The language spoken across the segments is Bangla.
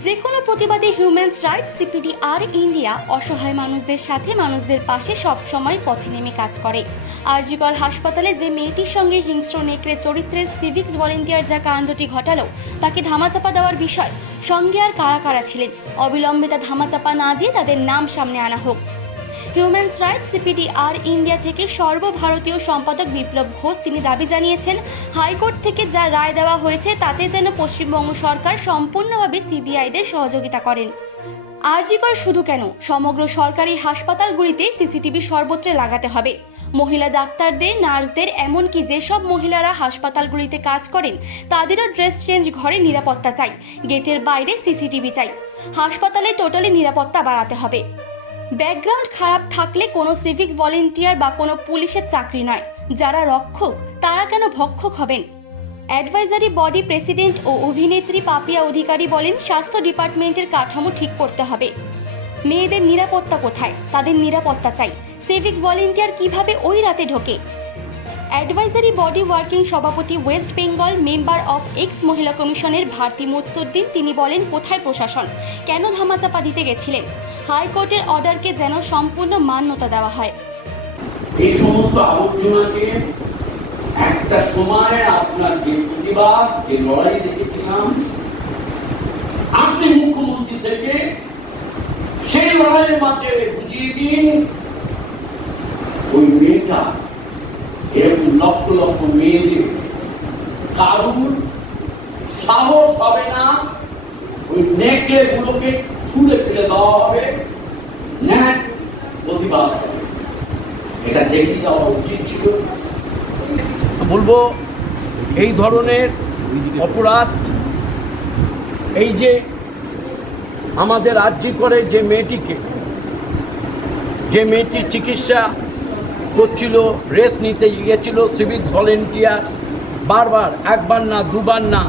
যে কোনো প্রতিবাদে হিউম্যানস রাইটস সিপিডি আর ইন্ডিয়া অসহায় মানুষদের সাথে মানুষদের পাশে সবসময় পথে নেমে কাজ করে। জি কর হাসপাতালে যে মেয়েটির সঙ্গে হিংস্র নেকড়ে চরিত্রের সিভিক্স ভলেন্টিয়ার যা কাণ্ডটি ঘটালো তাকে ধামাচাপা দেওয়ার বিষয়, সঙ্গে আর কারা কারা ছিলেন, অবিলম্বে তা ধামাচাপা না দিয়ে তাদের নাম সামনে আনা হোক। হিউম্যানস রাইটস সিপিডি আর ইন্ডিয়া থেকে সর্বভারতীয় সম্পাদক বিপ্লব ঘোষ তিনি দাবি জানিয়েছেন, হাইকোর্ট থেকে যা রায় দেওয়া হয়েছে তাতে যেন পশ্চিমবঙ্গ সরকার সম্পূর্ণভাবে সিবিআইদের সহযোগিতা করেন। জি কর শুধু কেন, সমগ্র সরকারি হাসপাতালগুলিতে সিসিটিভি সর্বত্রে লাগাতে হবে। মহিলা ডাক্তারদের, নার্সদের, এমনকি যেসব মহিলারা হাসপাতালগুলিতে কাজ করেন তাদেরও ড্রেস চেঞ্জ ঘরে নিরাপত্তা চাই, গেটের বাইরে সিসিটিভি চাই। হাসপাতালে টোটালি নিরাপত্তা বাড়াতে হবে। ব্যাকগ্রাউন্ড খারাপ থাকলে কোনো সিভিক ভলেন্টিয়ার বা কোনো পুলিশের চাকরি নয়। যারা রক্ষক তারা কেন ভক্ষক হবেন? অ্যাডভাইজারি বডি প্রেসিডেন্ট ও অভিনেত্রী পাপিয়া অধিকারী বলেন, স্বাস্থ্য ডিপার্টমেন্টের কাঠামো ঠিক করতে হবে। মেয়েদের নিরাপত্তা কোথায়? তাদের নিরাপত্তা চাই। সিভিক ভলেন্টিয়ার কিভাবে ওই রাতে ঢোকে? অ্যাডভাইজারি বডি ওয়ার্কিং সভাপতি West Bengal member of x মহিলা কমিশনের ভারতী মুৎসুদ্দিন তিনি বলেন, কোথায় প্রশাসন? কেন ধামাচাপা দিতে গেছিলেন? হাইকোর্টের অর্ডারকে যেন সম্পূর্ণ মান্যতা দেওয়া হয়। এই সমস্ত আলোচনাকে একটা সময় আপনার যে প্রতিবাদ, যে লড়াই দেখেছিলাম, আপনি মুখ্যমন্ত্রী থেকে সেই লড়াইয়ের মাঝে বুঝিয়ে দিন ওই মেয়েটা এরকম লক্ষ লক্ষ মেয়েদের কারুর সাহস হবে না, ওই নেকড়ে গুলোকে ছুঁড়ে ফেলে দেওয়া হবে, ন্যায় প্রতিবাদ হবে। এটা দেখে দেওয়া উচিত ছিল। বলবো এই ধরনের অপরাধ, এই যে আমাদের জি করে যে মেয়েটি চিকিৎসা করছিল, রেস্ট নিতে গিয়েছিল, সিভিক ভলেন্টিয়ার বারবার, একবার না দুবার না,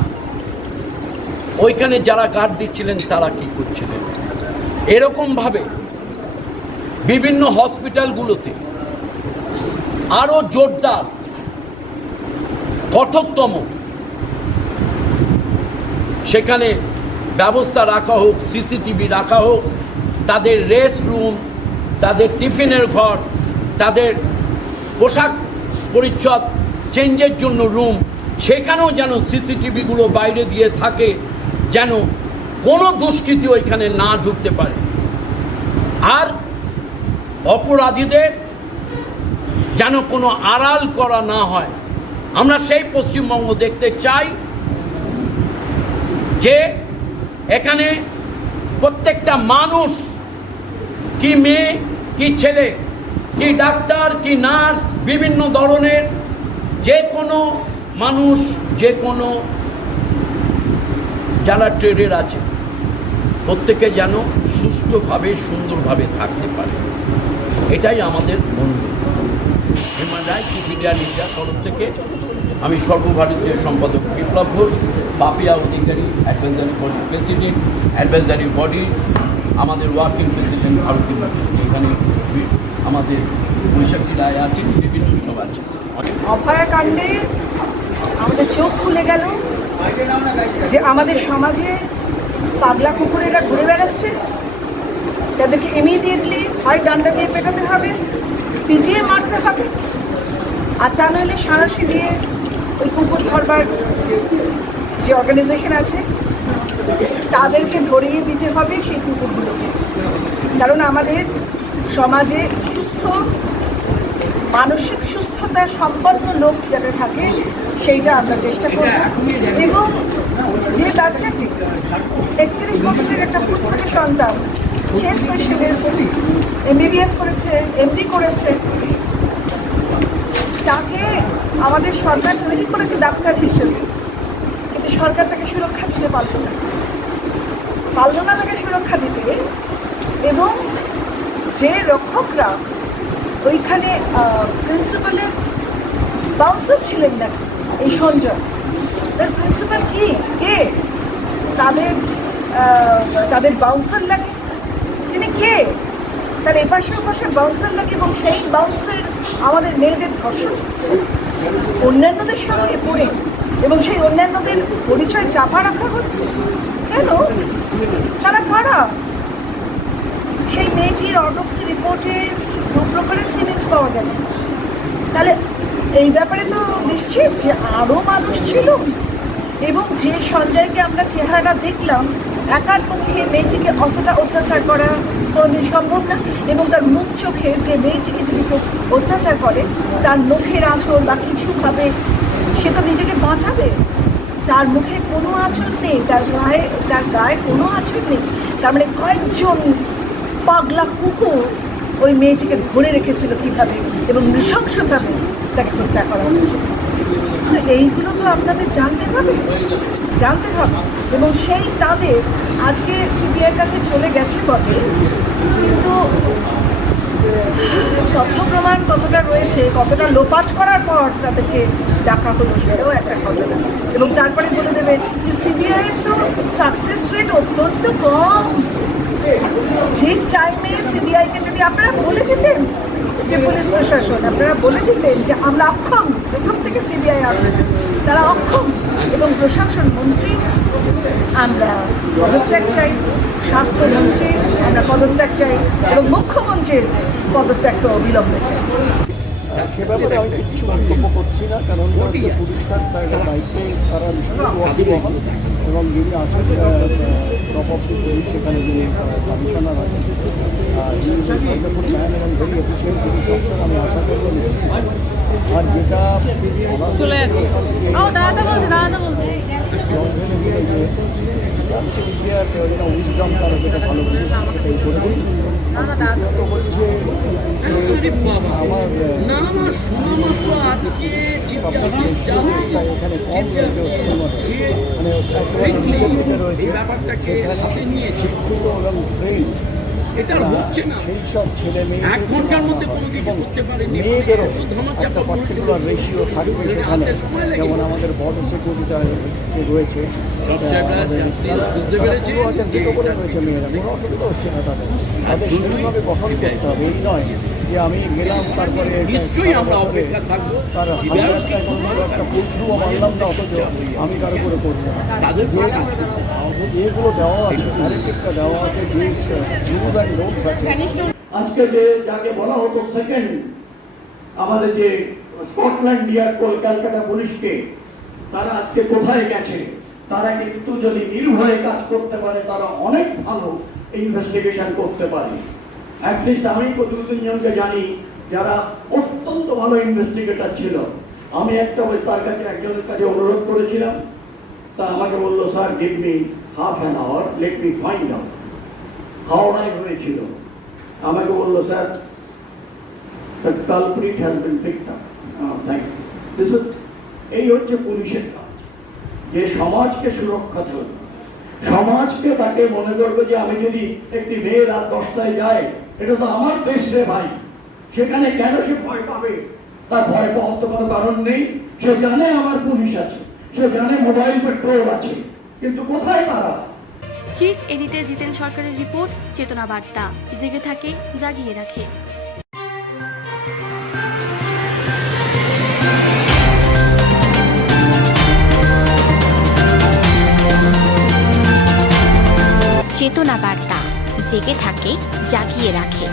ওইখানে যারা গার্ড দিচ্ছিলেন তারা কি করছিলেন? এরকমভাবে বিভিন্ন হসপিটালগুলোতে আরও জোরদার, কঠোরতম সেখানে ব্যবস্থা রাখা হোক, সিসিটিভি রাখা হোক, তাদের রেস্ট রুম, তাদের টিফিনের ঘর, তাদের পোশাক পরিচ্ছদ চেঞ্জের জন্য রুম, সেখানেও যেন সিসিটিভিগুলো বাইরে দিয়ে থাকে, যেন কোনো দুষ্কৃতী ওইখানে না ঢুকতে পারে। আর অপরাধীদের যেন কোনো আড়াল করা না হয়। আমরা সেই পশ্চিমবঙ্গ দেখতে চাই যে এখানে প্রত্যেকটা মানুষ, কি মেয়ে, কি ছেলে, কি ডাক্তার, কি নার্স, বিভিন্ন ধরনের যে কোনো মানুষ, যে কোনো যারা ট্রেডের আছে, প্রত্যেকে যেন সুষ্ঠুভাবে, সুন্দরভাবে থাকতে পারে। এটাই আমাদের বন্ধু। হিউম্যান রাইটস সিপিডি আর ইন্ডিয়ার তরফ থেকে আমি সর্বভারতীয় সম্পাদক Biplab Ghosh, Papiya Adhikari advisory body president, advisory body আমাদের ওয়ার্কিং প্রেসিডেন্ট ভারতী মুৎসুদ্দিন, এখানে আমাদের বৈশাখী রায় আছেন, বিভিন্ন সব আছেন। অভয়াকাণ্ডে আমাদের চোখ খুলে গেল যে আমাদের সমাজে পাগলা কুকুরেরা ঘুরে বেড়াচ্ছে। তাদেরকে ইমিডিয়েটলি হয় ডান্ডা দিয়ে পেটাতে হবে, পিটিয়ে মারতে হবে, আর তা নইলে সাঁড়াশি দিয়ে ওই কুকুর ধরবার যে অর্গানাইজেশন আছে তাদেরকে ধরিয়ে দিতে হবে সেই কুকুরগুলোকে। কারণ আমাদের সমাজে সুস্থ, মানসিক সুস্থতা সম্পন্ন লোক যাতে থাকে সেইটা আমরা চেষ্টা করব। এবং যে বাচ্চাটি 31 বছরের একটা ফুটফুটে সন্তান, সে স্পেশালিস্ট, MBBS করেছে, MD করেছে, তাকে আমাদের সরকার তৈরি করেছে ডাক্তার হিসেবে, কিন্তু সরকার তাকে সুরক্ষা দিতে পারল না তাকে সুরক্ষা দিতে। এবং যে রক্ষকরা ওইখানে প্রিন্সিপালের বাউন্সার ছিলেন না, এই সঞ্জয়, তার প্রিন্সিপাল কে? তাদের বাউন্সার লাগে। তিনি কে? তার এপাশে ওপাশে বাউন্সার লাগে, এবং সেই বাউন্সার আমাদের মেয়েদের ধর্ষণ হচ্ছে অন্যান্যদের সঙ্গে পড়ে, এবং সেই অন্যান্যদের পরিচয় চাপা রাখা হচ্ছে। কেন? মেয়েটির অটোপসি রিপোর্টে 2 প্রকারের সিভিংস পাওয়া গেছে। তাহলে এই ব্যাপারে তো নিশ্চিত যে আরও মানুষ ছিল, এবং যে সঞ্জয়কে আমরা চেহারাটা দেখলাম একার পক্ষে মেয়েটিকে অতটা অত্যাচার করা কোনোদিন সম্ভব না, এবং তার মুখ চোখে যে মেয়েটিকে যদি কেউ অত্যাচার করে তার মুখের আঁচল বা কিছুভাবে সে তো নিজেকে বাঁচাবে। তার মুখে কোনো আঁচল নেই, তার গায়ে কোনো আঁচল নেই। তার মানে কয়েকজন পাগলা কুকুর ওই মেয়েটিকে ধরে রেখেছিল কীভাবে, এবং নৃশংসভাবে তাকে হত্যা করা হয়েছে। তো এইগুলো তো আপনাদের জানতে হবে। এবং সেই তাদের আজকে সিবিআইয়ের কাছে চলে গেছে বটে, কিন্তু তথ্য প্রমাণ কতটা রয়েছে, কতটা লোপাট করার পর তাদেরকে ডাকা হলো সেটাও একটা ঘটনা। এবং তারপরে বলে দেবে যে সিবিআইয়ের তো সাকসেস রেট অত্যন্ত কম। ঠিক টাইমে সিবিআইকে যদি আপনারা বলে দিতেন, যে পুলিশ প্রশাসন আপনারা বলে দিতেন যে আমরা অক্ষম, প্রথম থেকে সিবিআই আসবে, তারা অক্ষম, এবং প্রশাসন মন্ত্রী আমরা পদত্যাগ চাই, স্বাস্থ্যমন্ত্রী আমরা পদত্যাগ চাই, এবং মুখ্যমন্ত্রীর পদত্যাগটা অবিলম্বে চাই। সে ব্যাপারে আমি কিছু মন্তব্য করছি না, কারণ পুলিশরা তার দায়িত্বে তারা নিশ্চয়ই ওয়াকিবহাল, এবং যিনি আছেন টপ অফ দি পুলিশ সেখানে যিনি কমিশনার আছেন ওয়ান্ডারফুল ম্যান এবং ভেরি এফিসিয়েন্ট পুলিশ অফিসার, আমি আশা করবো নিশ্চয়ই। আর যেটা উইজডম তারা যেটা ভালো বুঝেছে সেটাই করবে। দ্বিতীয়ত হচ্ছে আমার এখানে কম রয়েছে, মানে শিক্ষিত এবং ট্রেন সেই সব ছেলে মেয়েদেরও একটা পার্টিকুলার রেশিও থাকবে সেখানে। যেমন আমাদের বর্ডার সিকিউরিটি রয়েছে, করে রয়েছে মেয়েরা, কোনো অসুবিধা হচ্ছে না তাদের সেইভাবে গঠন করতে হবে। এই নয় যে আমি গেলাম তারপরে তার একটা পুত্রও মানলাম না, অথচ আমি কারো করে করবো না। এগুলো দেওয়া আছে, ন্যারেটিভটা দেওয়া আছে, যে রুল অ্যান্ড রুলস আছে। আজকে যে যাকে বলা হতো সেকেন্ড, আমাদের যে স্কটল্যান্ড ইয়ার্ড ক্যালকাটা পুলিশকে, তারা আজকে কোথায় গেছে? তারা কিন্তু যদি নির্ভয়ে কাজ করতে পারে তারা অনেক ভালো ইনভেস্টিগেশন করতে পারে। অ্যাটলিস্ট আমি 2-3 জনকে জানি যারা অত্যন্ত ভালো ইনভেস্টিগেটর ছিল। আমি তার কাছে একজনের কাছে অনুরোধ করেছিলাম, তা আমাকে বললো, sir give me half an hour, let me find out. হাওড়ায় হয়েছিল, আমাকে বললো, sir the culprit has been picked up. Thank you. এই হচ্ছে পুলিশের কাজ, যে সমাজকে সুরক্ষা করবে, সমাজকে তাকে মনে করবে যে আমি যদি একটি মেয়ে রাত 10টায় যায়, এটা তো আমার দেশ রে ভাই, সেখানে কেন সে ভয় পাবে? তার ভয় পাওয়ার তো কোনো কারণ নেই। সে জানে আমার পুলিশ আছে, সে জানে মোবাইল পেট্রোল আছে, কিন্তু কোথায় তারা? চিফ এডিটর জিতেন সরকারের রিপোর্ট, চেতনা বার্তা, জেগে থাকে, জাগিয়ে রাখে। চেতনা বার্তা, জেগে থাকে, জাগিয়ে রাখে।